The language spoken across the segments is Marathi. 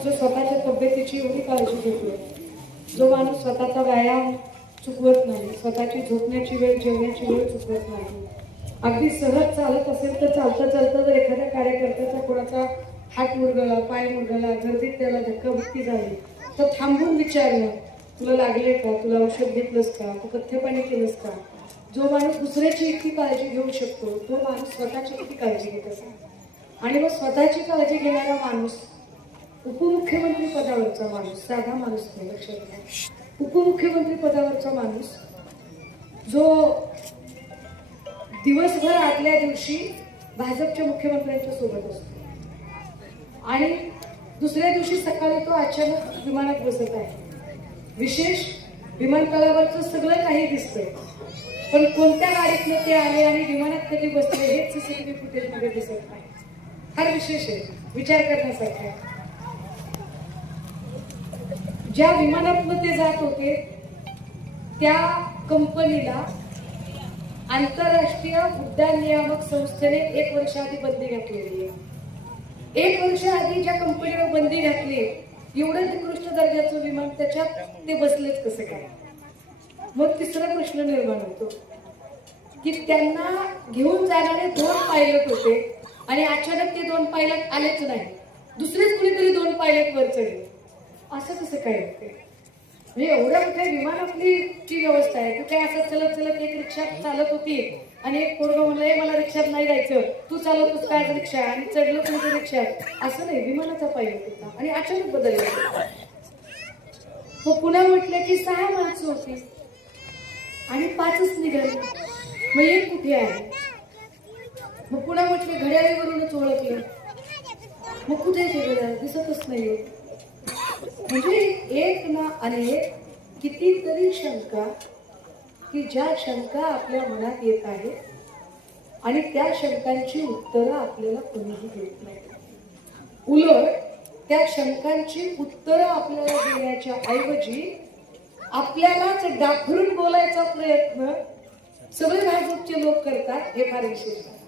जो स्वतःच्या तब्येतीची एवढी काळजी घेतो, जो माणूस स्वतःचा व्यायाम चुकवत नाही, स्वतःची झोपण्याची वेळ जेवण्याची वेळ चुकवत नाही, अगदी सहज चालत असेल तर चालता चालता जर एखाद्या कार्यकर्त्याचा कोणाचा हात मुरगळला, पाय मुरगळला, गर्दीत त्याला धक्काबुक्की झाली तर थांबून विचारणं, तुला लागले का, तुला औषध घेतलंस का, तू पथ्य पाणी केलंस का. जो माणूस दुसऱ्याची इतकी काळजी घेऊ शकतो तो माणूस स्वतःची किती काळजी घेत असेल. आणि मग स्वतःची काळजी घेणारा माणूस, उपमुख्यमंत्री पदावरचा माणूस, साधा माणूस नाही, लक्षात घ्या, उपमुख्यमंत्री पदावरचा माणूस जो दिवसभर आदल्या दिवशी भाजपच्या मुख्यमंत्र्यांच्या सोबत असतो आणि दुसऱ्या दिवशी सकाळी तो अचानक विमानात बसत आहे. विशेष विमानतळावरचं सगळं काही दिसतंय, पण कोणत्या गाडीतनं ते आले आणि विमानात कधी बसले हेच सीसीटीव्ही फुटेजमध्ये दिसत नाही. फार विशेष आहे, विचार करण्यासारखं आहे. ज्या विमानातनं ते जात होते त्या कंपनीला आंतरराष्ट्रीय उड्डाण नियामक संस्थेने 1 वर्ष आधी बंदी घातलेली आहे. 1 वर्ष आधी ज्या कंपनीवर बंदी घातली, एवढं निकृष्ट दर्जाचं विमान त्याच्यात ते बसलेच कसं काय. मग तिसरा प्रश्न निर्माण होतो की त्यांना घेऊन जाणारे 2 पायलट होते आणि अचानक ते 2 पायलट आलेच नाही, दुसरेच कुणीतरी 2 पायलट वर चढले, असं कसं काय होते. म्हणजे एवढ्या मोठ्या विमानातली जी व्यवस्था आहे, तू काय असं चलत चलत एक रिक्षा चालत होती आणि एक पोरगं म्हणलं मला रिक्षात नाही जायचं, तू चालवतोस काय रिक्षा आणि चढलं तुझ्या रिक्षात, असं नाही. विमानाचा पायलट होता आणि अचानक बदलला. मग पुन्हा म्हटलं की 6 माणसं होती आणि 5च निघाली, मग 1 कुठे आहे. मग पुन्हा म्हटले घड्याळीवरूनच ओळखलं, मग कुठे ते घड्याळ दिसतच नाही. म्हणजे एक ना अनेक कितीतरी शंका, की ज्या शंका आपल्या मनात येत आहे आणि त्या शंकांची उत्तरं आपल्याला कोणीही देत नाही. उलट त्या शंकांची उत्तरं आपल्याला देण्याच्या ऐवजी आपल्यालाच डाखरून बोलायचा प्रयत्न सगळे भाजपचे लोक करतात. हे फार विशेष आहे.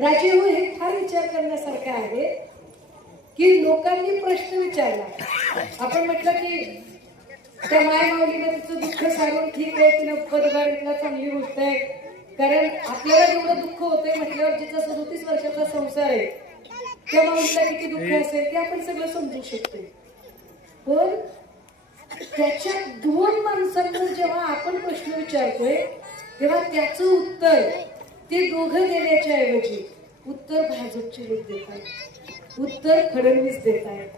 राजीव, हे फार विचार करण्यासारखं आहे की लोकांनी प्रश्न विचारला. आपण म्हटलं की त्या माय माऊलीनं तिचं दुःख सांगून ठीक आहे, तिनं पदभारीतला चांगली गोष्ट आहे, कारण आपल्याला जेवढं दुःख होतंय म्हटल्यावर जिचा 37 वर्षाचा संसार आहे त्या माऊलीला किती दुःख असेल ते आपण सगळं समजू शकतो. पण त्याच्या 2 माणसांना जेव्हा आपण प्रश्न विचारतोय तेव्हा त्याचं उत्तर ते दोघं देण्याच्या ऐवजी उत्तर भाजपचे लोक देत आहेत, उत्तर फडणवीस देत आहेत.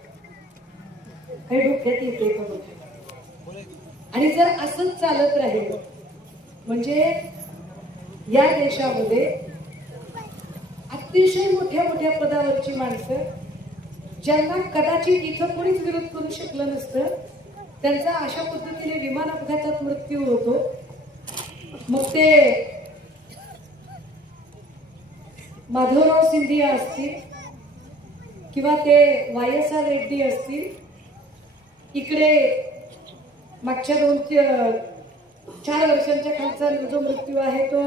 काही डोक्यात येते का बघा. आणि जर असंच चालत राहिलं म्हणजे या देशामध्ये अतिशय मोठ्या मोठ्या पदावरची माणसं, ज्यांना कदाचित इथं कोणीच विरोध करू शकलं नसतं, त्यांचा अशा पद्धतीने विमान अपघातात मृत्यू होतो. मग ते माधवराव सिंधिया असतील किंवा ते YSR रेड्डी असतील, इकडे मागच्या 2-4 वर्षांच्या खालचा जो मृत्यू आहे तो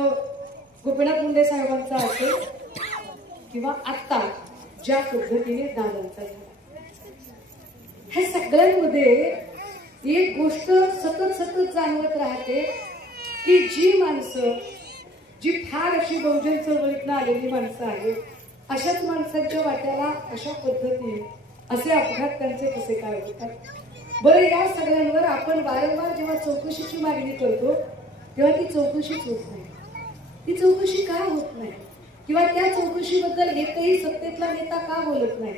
गोपीनाथ मुंडे साहेबांचा असेल, किंवा आता ज्या पद्धतीने दादांचा झाला. ह्या सगळ्यांमध्ये एक गोष्ट सतत जाणवत राहते की जी माणसं, जी फार अशी बहुजन चळवळीतनं आलेली माणसं आहेत, अशाच माणसांच्या वाट्याला अशा पद्धतीने असे अपघात त्यांचे कसे काय होतात. बरं, या सगळ्यांवर आपण वारंवार जेव्हा चौकशीची मागणी करतो तेव्हा ती चौकशीच होत नाही. ती चौकशी का होत नाही किंवा त्या चौकशीबद्दल एकही सत्तेतला नेता का बोलत नाही.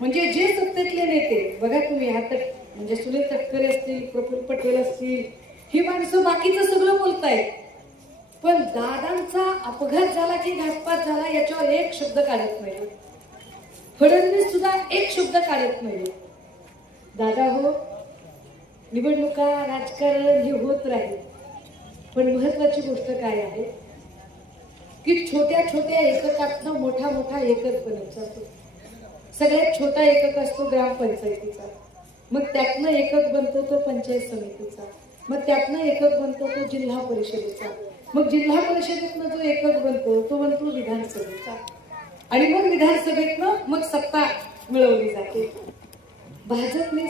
म्हणजे जे सत्तेतले नेते बघा तुम्ही, आता म्हणजे सुनील तटकरे असतील, प्रफुल्ल पटेल असतील, ही माणसं बाकीचं सगळं बोलतायत, पण दादांचा अपघात झाला की घातपात झाला याच्यावर एक शब्द काढत नाही. फडणवीस सुद्धा एक शब्द काढत नाही. दादा हो, निवडणुका, राजकारण हे होत राहील, पण महत्वाची गोष्ट काय आहे की छोट्या छोट्या एककातनं मोठा मोठा एकक बनत जातो. सगळ्यात छोटा एकक असतो ग्रामपंचायतीचा, मग त्यातनं एकक बनतो तो पंचायत समितीचा, मग त्यातनं एकक बनतो तो जिल्हा परिषदेचा, मग जिल्हा परिषदेतनं जो एकक बनतो तो बनतो विधानसभेचा, आणि मग विधानसभेतनं मग सत्ता मिळवली जाते. भाजपने